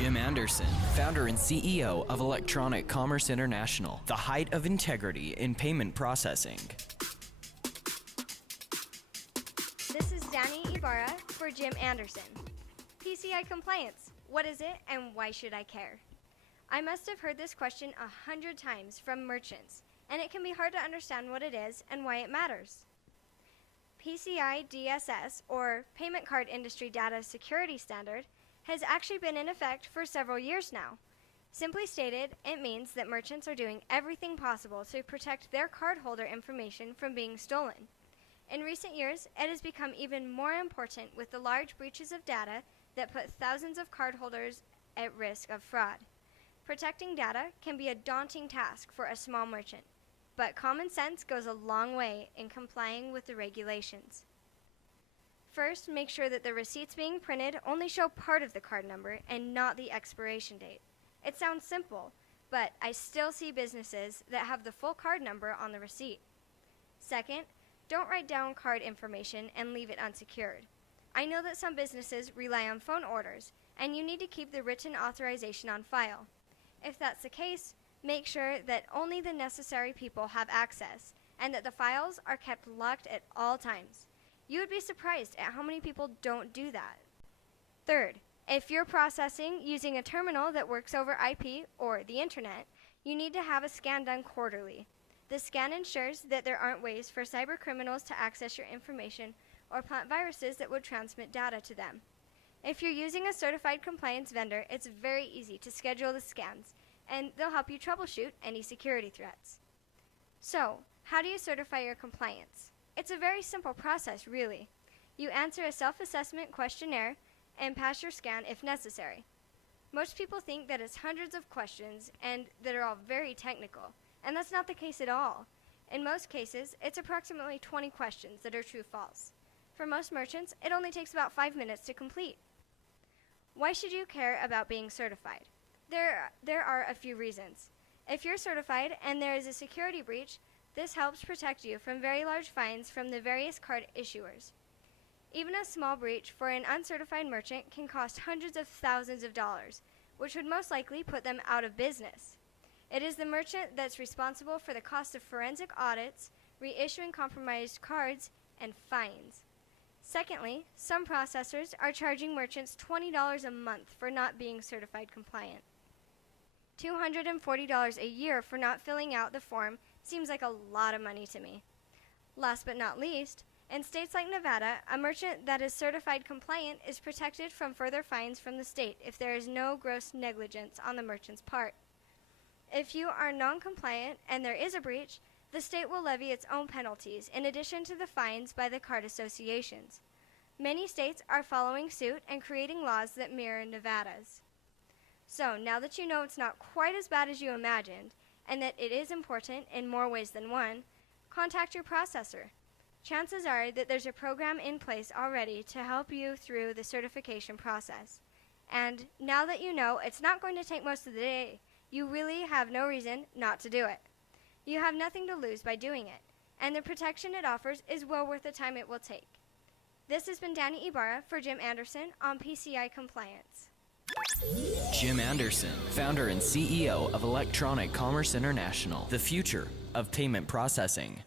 Jim Anderson, founder and CEO of Electronic Commerce International, the height of integrity in payment processing. This is Danny Ibarra for Jim Anderson. PCI Compliance, what is it and why should I care? I must have heard this question 100 times from merchants, and it can be hard to understand what it is and why it matters. PCI DSS, or Payment Card Industry Data Security Standard, has actually been in effect for several years now. Simply stated, it means that merchants are doing everything possible to protect their cardholder information from being stolen. In recent years, it has become even more important with the large breaches of data that put thousands of cardholders at risk of fraud. Protecting data can be a daunting task for a small merchant, but common sense goes a long way in complying with the regulations. First, make sure that the receipts being printed only show part of the card number and not the expiration date. It sounds simple, but I still see businesses that have the full card number on the receipt. Second, don't write down card information and leave it unsecured. I know that some businesses rely on phone orders, and you need to keep the written authorization on file. If that's the case, make sure that only the necessary people have access, and that the files are kept locked at all times. You would be surprised at how many people don't do that. Third, if you're processing using a terminal that works over IP or the internet, you need to have a scan done quarterly. The scan ensures that there aren't ways for cyber criminals to access your information or plant viruses that would transmit data to them. If you're using a certified compliance vendor, it's very easy to schedule the scans, and they'll help you troubleshoot any security threats. So, how do you certify your compliance? It's a very simple process, really. You answer a self-assessment questionnaire and pass your scan if necessary. Most people think that it's hundreds of questions and that are all very technical, and that's not the case at all. In most cases, it's approximately 20 questions that are true-false. For most merchants, it only takes about 5 minutes to complete. Why should you care about being certified? There are a few reasons. If you're certified and there is a security breach, this helps protect you from very large fines from the various card issuers. Even a small breach for an uncertified merchant can cost hundreds of thousands of dollars, which would most likely put them out of business. It is the merchant that's responsible for the cost of forensic audits, reissuing compromised cards, and fines. Secondly, some processors are charging merchants $20 a month for not being certified compliant. $240 a year for not filling out the form seems like a lot of money to me. Last but not least, in states like Nevada, a merchant that is certified compliant is protected from further fines from the state if there is no gross negligence on the merchant's part. If you are non-compliant and there is a breach, the state will levy its own penalties in addition to the fines by the card associations. Many states are following suit and creating laws that mirror Nevada's. So, now that you know it's not quite as bad as you imagined, and that it is important in more ways than one, contact your processor. Chances are that there's a program in place already to help you through the certification process. And now that you know it's not going to take most of the day, you really have no reason not to do it. You have nothing to lose by doing it, and the protection it offers is well worth the time it will take. This has been Danny Ibarra for Jim Anderson on PCI Compliance. Jim Anderson, founder and CEO of Electronic Commerce International, the future of payment processing.